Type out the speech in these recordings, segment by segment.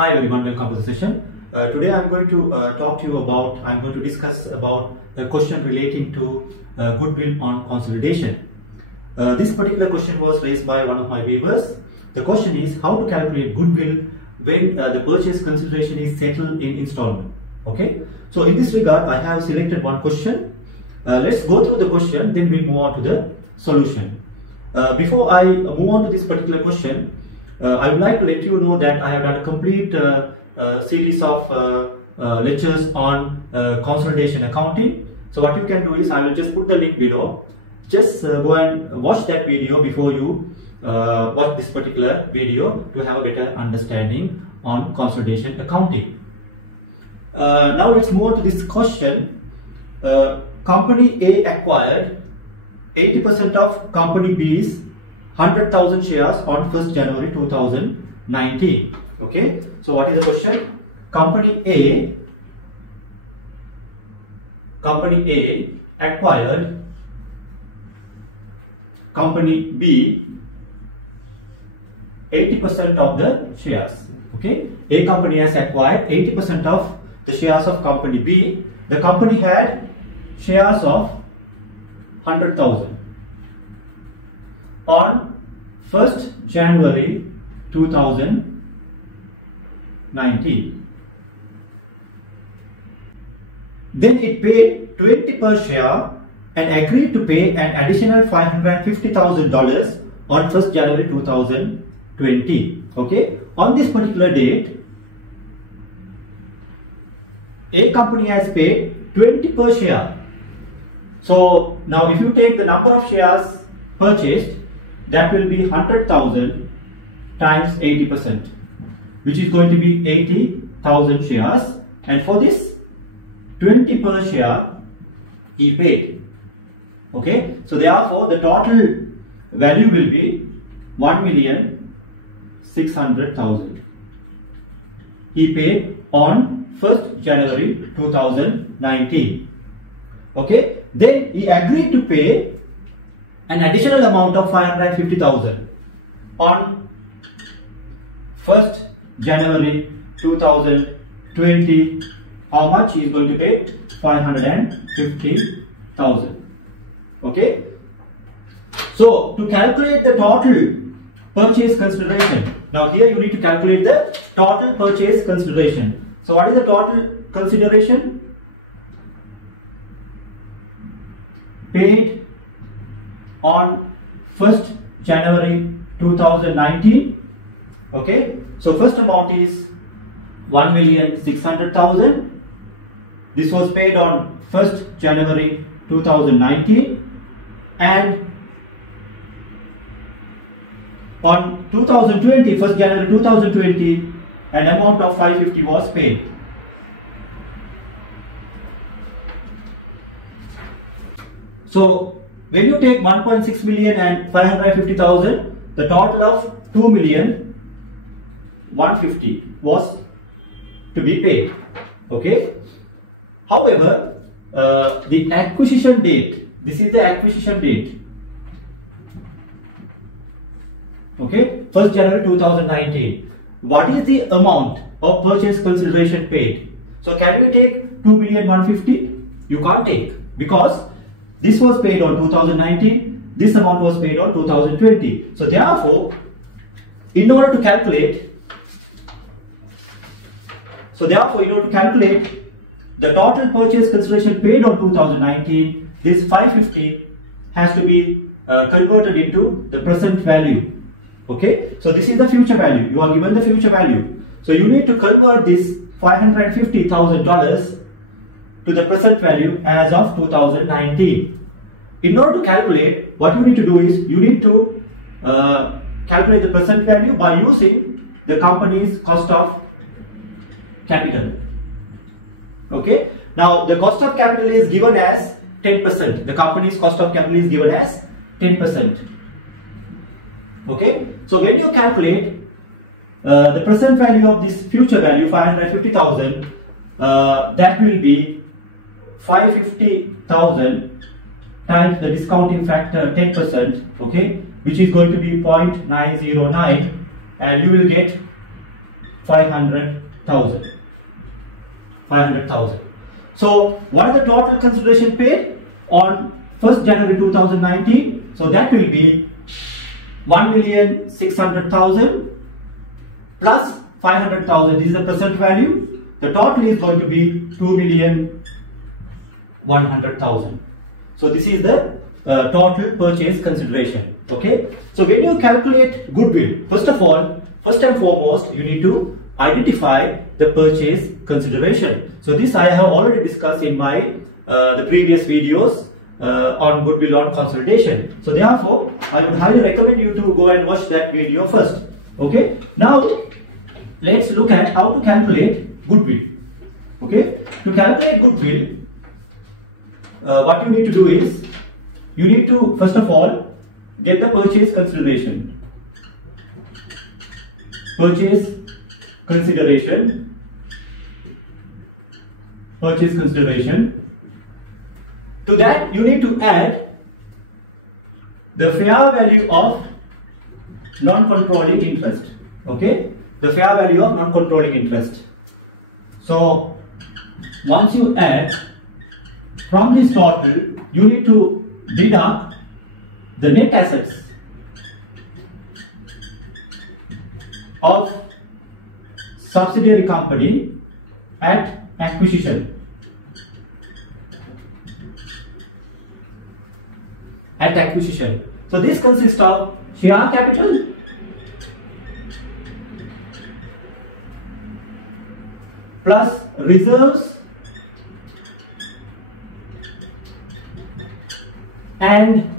Hi everyone, welcome to the session. Today I'm going to discuss about a question relating to goodwill on consolidation. This particular question was raised by one of my viewers. The question is how to calculate goodwill when the purchase consideration is settled in installment. Okay, so in this regard I have selected one question. Let's go through the question, then we'll move on to the solution. Before I move on to this particular question, I would like to let you know that I have done a complete series of lectures on consolidation accounting. So what you can do is I will just put the link below. Just go and watch that video before you watch this particular video to have a better understanding on consolidation accounting. Now let's move on to this question. Company A acquired 80% of Company B's 100,000 shares on 1st January 2019. Okay, so what is the question? Company A acquired Company B 80% of the shares. Okay, A company has acquired 80% of the shares of Company B. The company had shares of 100,000 on 1st January 2019. Then it paid 20 per share and agreed to pay an additional $550,000 on 1st January 2020. Okay, on this particular date, A company has paid 20 per share. So now if you take the number of shares purchased, that will be 100,000 times 80%, which is going to be 80,000 shares, and for this 20 per share he paid. Okay, so therefore the total value will be 1,600,000 he paid on 1st January 2019. Okay, then he agreed to pay an additional amount of 550,000 on 1st January 2020. How much he is going to pay? 550,000. Okay, so to calculate the total purchase consideration, now here you need to calculate the total purchase consideration. So what is the total consideration? Paid on 1st January 2019. Okay, so first amount is 1,600,000. This was paid on 1st January 2019, and on 2020, 1st January 2020, an amount of 550 was paid. So when you take 1.6 million and 550,000, the total of 2,150,000 was to be paid. Okay. However, the acquisition date, this is the acquisition date. Okay, 1st January 2019. What is the amount of purchase consideration paid? So can we take 2,150,000? You can't take, because this was paid on 2019, this amount was paid on 2020. So therefore, in order to calculate the total purchase consideration paid on 2019, this 550 has to be converted into the present value. Okay, so this is the future value. You are given the future value. So you need to convert this $550,000 to the present value as of 2019. In order to calculate, what you need to do is you need to calculate the present value by using the company's cost of capital. Okay, now the cost of capital is given as 10%. The company's cost of capital is given as 10%. Okay, so when you calculate the present value of this future value 550,000, that will be 550,000 times the discounting factor 10%, okay, which is going to be 0.909, and you will get 500,000. 500,000. So what is the total consideration paid on 1st January 2019? So that will be 1,600,000 plus 500,000. This is the present value. The total is going to be 2,100,000. So this is the total purchase consideration. Okay. So when you calculate goodwill, first and foremost, you need to identify the purchase consideration. So this I have already discussed in my the previous videos on goodwill on consolidation. So therefore, I would highly recommend you to go and watch that video first. Okay. Now let's look at how to calculate goodwill. Okay. To calculate goodwill, what you need to do is you need to first of all get the purchase consideration. Purchase consideration. To that you need to add the fair value of non-controlling interest. Okay, the fair value of non-controlling interest. So once you add, from this total you need to deduct the net assets of subsidiary company at acquisition. So this consists of share capital plus reserves and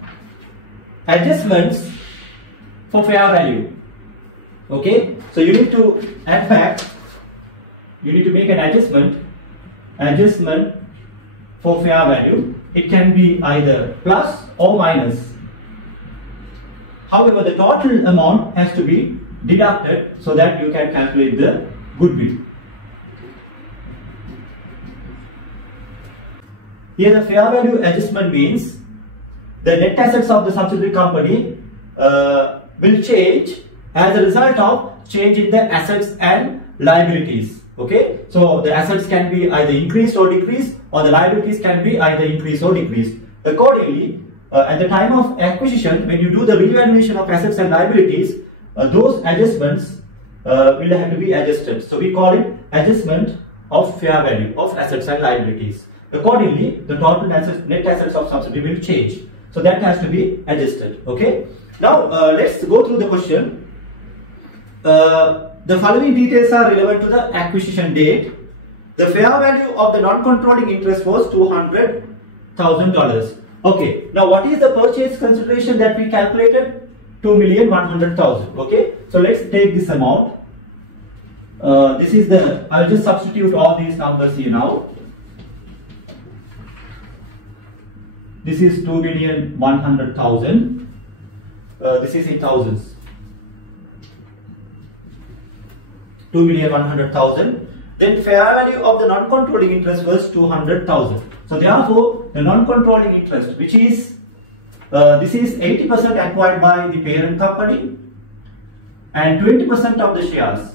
adjustments for fair value. Okay, so you need to add back, you need to make an adjustment for fair value. It can be either plus or minus. However, the total amount has to be deducted so that you can calculate the goodwill. Here the fair value adjustment means the net assets of the subsidiary company will change as a result of change in the assets and liabilities. Okay, so the assets can be either increased or decreased, or the liabilities can be either increased or decreased. Accordingly, at the time of acquisition, when you do the revaluation of assets and liabilities, those adjustments will have to be adjusted. So we call it adjustment of fair value of assets and liabilities. Accordingly, the total net assets of subsidiary will change. So that has to be adjusted. Okay. Now let's go through the question. The following details are relevant to the acquisition date. The fair value of the non-controlling interest was $200,000. Okay. Now what is the purchase consideration that we calculated? 2,100,000. Okay. So let's take this amount. This is the. I'll just substitute all these numbers here now. This is 2,100,000. This is in thousands. 2,100,000. Then fair value of the non-controlling interest was 200,000. So therefore, the non-controlling interest, which is this is 80% acquired by the parent company, and 20% of the shares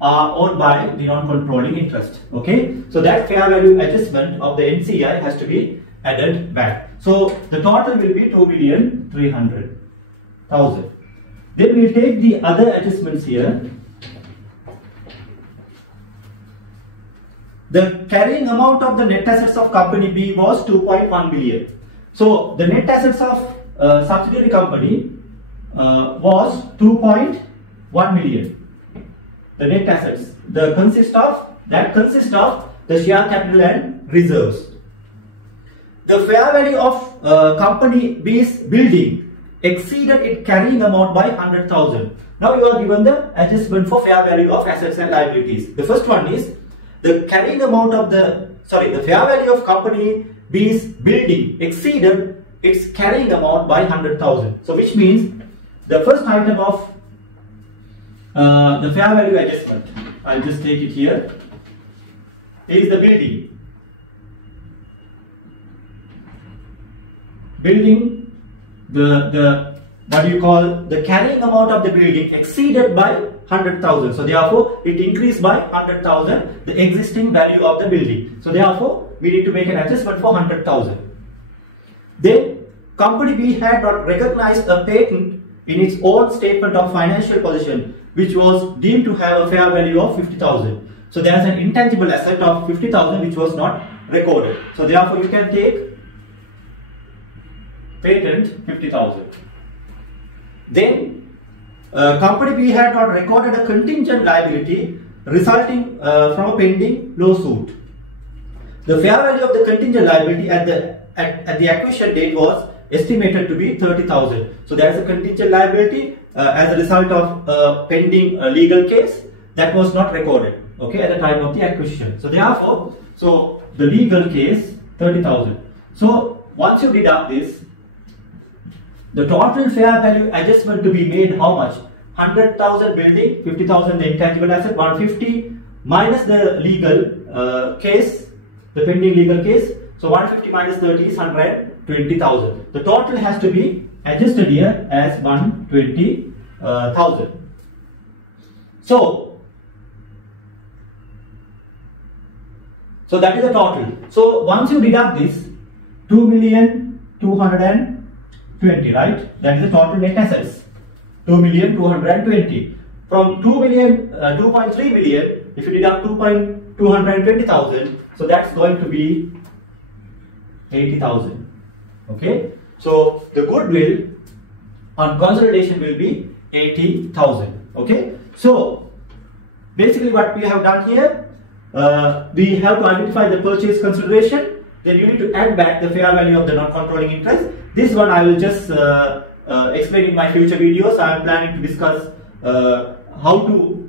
are owned by the non-controlling interest. Okay, so that fair value adjustment of the NCI has to be added back. So the total will be 2,300,000. Then we will take the other adjustments here. The carrying amount of the net assets of company B was 2.1 billion. So the net assets of subsidiary company was 2.1 million. The net assets consists of the share capital and reserves. The fair value of company B's building exceeded its carrying amount by 100,000. Now you are given the adjustment for fair value of assets and liabilities. The first one is the carrying amount of the fair value of company B's building exceeded its carrying amount by 100,000. So which means the first item of the fair value adjustment, I'll just take it here, is the building. The the carrying amount of the building exceeded by 100,000. So therefore, it increased by 100,000, the existing value of the building. So therefore, we need to make an adjustment for 100,000. Then, company B had not recognized a patent in its own statement of financial position, which was deemed to have a fair value of 50,000. So there is an intangible asset of 50,000 which was not recorded. So therefore, you can take patent 50,000. Then, company B had not recorded a contingent liability resulting from a pending lawsuit. The fair value of the contingent liability at the acquisition date was estimated to be 30,000. So there is a contingent liability as a result of a pending legal case that was not recorded, okay, at the time of the acquisition. So therefore, the legal case 30,000. So once you deduct this, the total fair value adjustment to be made how much? 100,000 building, 50,000 the intangible asset, 150 minus the legal case, the pending legal case. So 150 minus 30 is 120,000. The total has to be adjusted here as 120,000. So that is the total. So once you deduct this, 2,220,000, right? That is the total net assets. 2,220,000. From 2.3 million, if you deduct 220,000, so that's going to be 80,000. Okay. So the goodwill on consolidation will be 80,000. Okay. So basically, what we have done here, we have to identify the purchase consideration. Then you need to add back the fair value of the non-controlling interest. This one I will just explain in my future videos. I am planning to discuss how to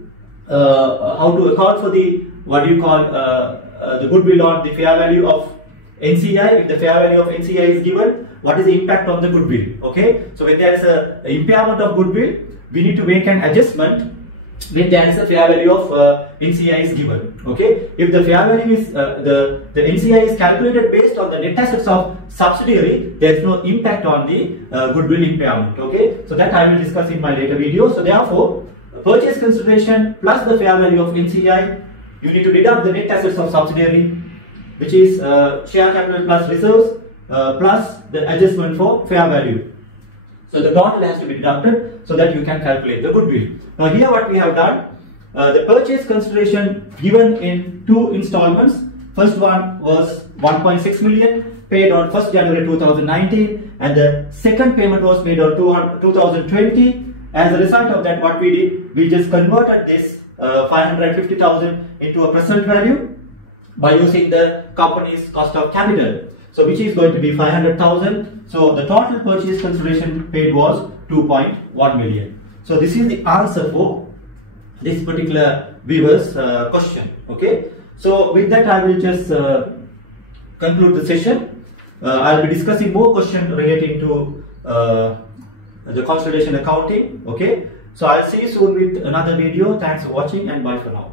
account for the the goodwill on the fair value of NCI. If the fair value of NCI is given, what is the impact on the goodwill? Okay. So when there is an impairment of goodwill, we need to make an adjustment when there is a fair value of NCI is given. Okay. If the fair value is the NCI is calculated based on the net assets of subsidiary, there is no impact on the goodwill impairment. Okay. So that I will discuss in my later video. So therefore, purchase consideration plus the fair value of NCI, you need to deduct the net assets of subsidiary, which is share capital plus reserves plus the adjustment for fair value. So the total has to be deducted so that you can calculate the goodwill. Now here what we have done, the purchase consideration given in two installments. First one was 1.6 million paid on 1st January 2019, and the second payment was made on 2020. As a result of that, what we did, we just converted this 550,000 into a present value by using the company's cost of capital. So which is going to be 500,000. So the total purchase consideration paid was 2.1 million. So this is the answer for this particular viewer's question. Okay. So with that, I will just conclude the session. I will be discussing more questions relating to the consolidation accounting. Okay. So I'll see you soon with another video. Thanks for watching and bye for now.